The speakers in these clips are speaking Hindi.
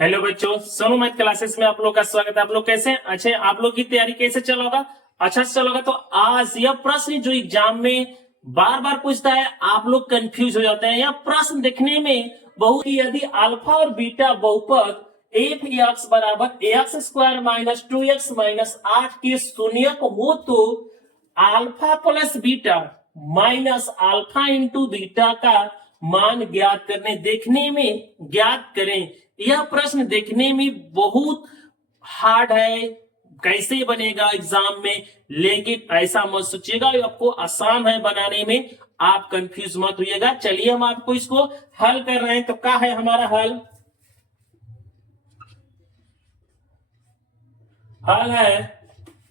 हेलो बच्चों, सोनू मैथ क्लासेस में आप लोग का स्वागत है। आप लोग कैसे हैं? अच्छे, आप लोग की तैयारी कैसे चल रहा होगा? अच्छा से चल होगा। तो आज यह प्रश्न जो एग्जाम में बार बार पूछता है, आप लोग कंफ्यूज हो जाते हैं। यह प्रश्न देखने में बहुत ही, यदि अल्फा और बीटा बहुपद एफ एक्स बराबर x square minus 2x minus 8 के शून्यक हो तो alpha plus beta minus alpha into beta का मान ज्ञात करने, देखने में ज्ञात करें। यह प्रश्न देखने में बहुत हार्ड है, कैसे बनेगा एग्जाम में, लेकिन ऐसा मत सोचिएगा आपको आसान है बनाने में। आप कंफ्यूज मत होइएगा। चलिए हम आपको इसको हल कर रहे हैं। तो क्या है हमारा हल? हल है,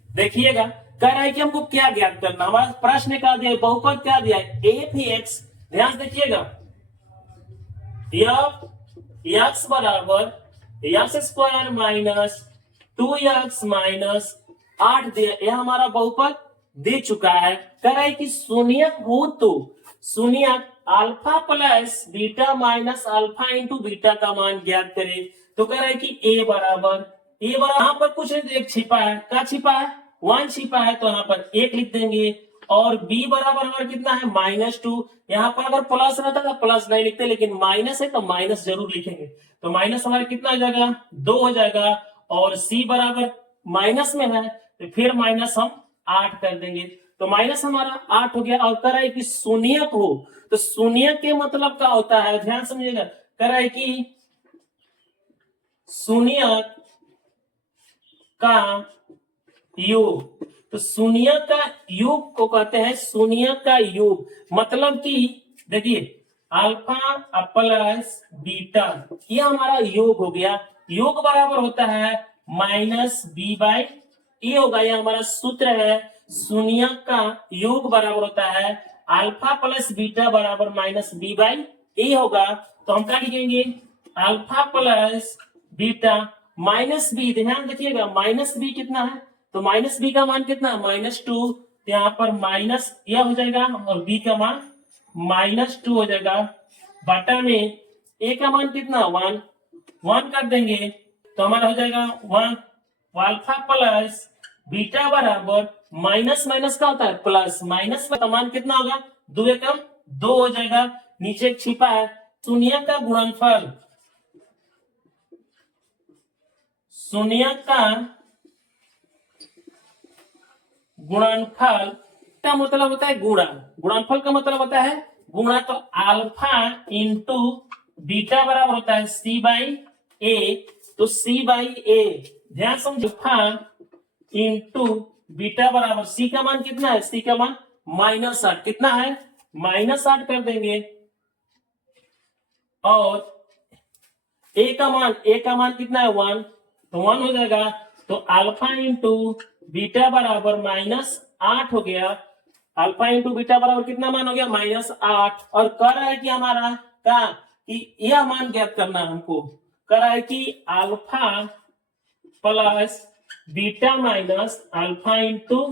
देखिएगा। कह रहा है कि हमको क्या ज्ञात करना। हमारा प्रश्न क्या दिया है? बहुपद क्या दिया है? F x. ध्यान से देखिएगा, एक्स बराबर x square minus 2x minus 8 दिया। यह हमारा बहुपद दे चुका है। कह रहा है कि शून्यक हो तो शून्यक alpha plus beta minus alpha into beta का मान ज्ञात करें। तो कह रहा है कि ए बराबर यहां पर कुछ नहीं, एक छिपा है। क्या छिपा है? 1 छिपा है, तो यहां पर 1 लिख देंगे। और बी बराबर हमारा कितना है? -2। यहाँ पर अगर प्लस रहता तो प्लस नहीं लिखते, लेकिन माइनस है तो माइनस जरूर लिखेंगे। तो माइनस हमारा कितना हो जाएगा? 2 हो जाएगा। और सी बराबर माइनस में है, तो फिर माइनस हम 8 कर देंगे। तो माइनस हमारा 8 हो गया। और कह रहा है कि शून्यक हो, तो शून्यक के मतलब क्या होता है? ध्यान समझिएगा। कह रहा है कि शून्यक का योग, तो शून्यक का योग को कहते हैं शून्यक का योग। मतलब कि देखिए, अल्फा प्लस बीटा ये हमारा योग हो गया। योग बराबर होता है माइनस बी बाई ए होगा। ये हमारा सूत्र है। शून्यक का योग बराबर होता है अल्फा प्लस बीटा बराबर माइनस बी बाई ए होगा। तो हम क्या लिखेंगे? Alpha plus beta minus B. ध्यान देखिएगा, माइनस बी कितना है? तो माइनस बी का मान कितना है? -2। यहाँ पर माइनस यह हो जाएगा और बी का मान -2 हो जाएगा। बटा में ए का मान कितना? 1 1 कर देंगे, तो हमारा हो जाएगा 1। अल्फा प्लस बीटा बराबर माइनस माइनस का होता है प्लस, माइनस का मान कितना होगा? 2 एकम 2 हो जाएगा। नीचे एक छिपा है शून्य का गुणनफल। शून्य का गुणनफल का मतलब होता है गुणा। गुणनफल का मतलब होता है गुणा। तो अल्फा इंटू बीटा बराबर होता है सी बाई ए। तो सी बाई ए, ध्यान समझो, अल्फा इंटू बीटा बराबर सी का मान कितना है? सी का मान -8। कितना है? -8 कर देंगे। और ए का मान कितना है? 1। तो 1 हो जाएगा। तो अल्फा इंटू बीटा बराबर -8 हो गया। अल्फा इंटू बीटा बराबर कितना मान हो गया? -8। और कह रहा है कि हमारा क्या, कि यह मान ज्ञात करना है हमको। कह रहा है कि alpha plus beta minus alpha into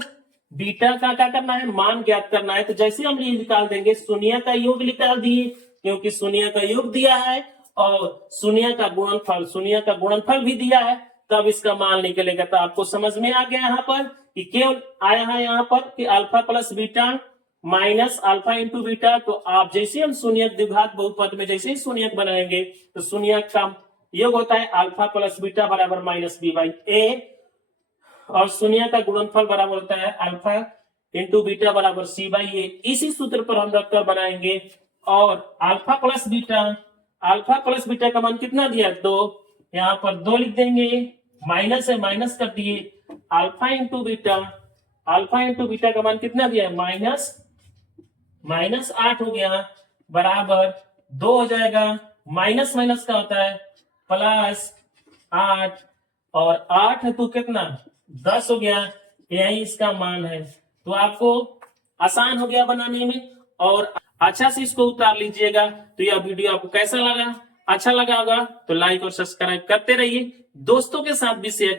beta का क्या करना है? मान ज्ञात करना है। तो जैसे हम ये निकाल देंगे, शून्य का योग निकाल दिए, क्योंकि शून्य का योग दिया है और शून्य का गुणनफल भी दिया है, तब इसका मान निकलेगा। तो आपको समझ में आ गया यहाँ पर कि क्यों आया है यहाँ पर कि alpha plus beta minus alpha into beta. तो आप जैसे हम शून्यक द्विघात बहुपद में जैसे ही शून्यक बनाएंगे, तो शून्यक का योग होता है अल्फा प्लस बीटा बराबर माइनस बी बाई ए। और शून्य का गुणनफल बराबर होता है अल्फा इंटू बीटा बराबर सी बाई ए। इसी सूत्र पर हम रखकर बनाएंगे। और अल्फा प्लस बीटा का मान कितना दिया? 2। यहाँ पर 2 लिख देंगे। माइनस है, माइनस कर दिए। अल्फा इंटू बीटा का मान कितना दिया है? -8 हो गया, बराबर 2 हो जाएगा। माइनस माइनस का होता है +8। और 8 है तो कितना? 10 हो गया। यही इसका मान है। तो आपको आसान हो गया बनाने में। और अच्छा से इसको उतार लीजिएगा। तो यह वीडियो आपको कैसा लगा? अच्छा लगा होगा तो लाइक और सब्सक्राइब करते रहिए। दोस्तों के साथ भी शेयर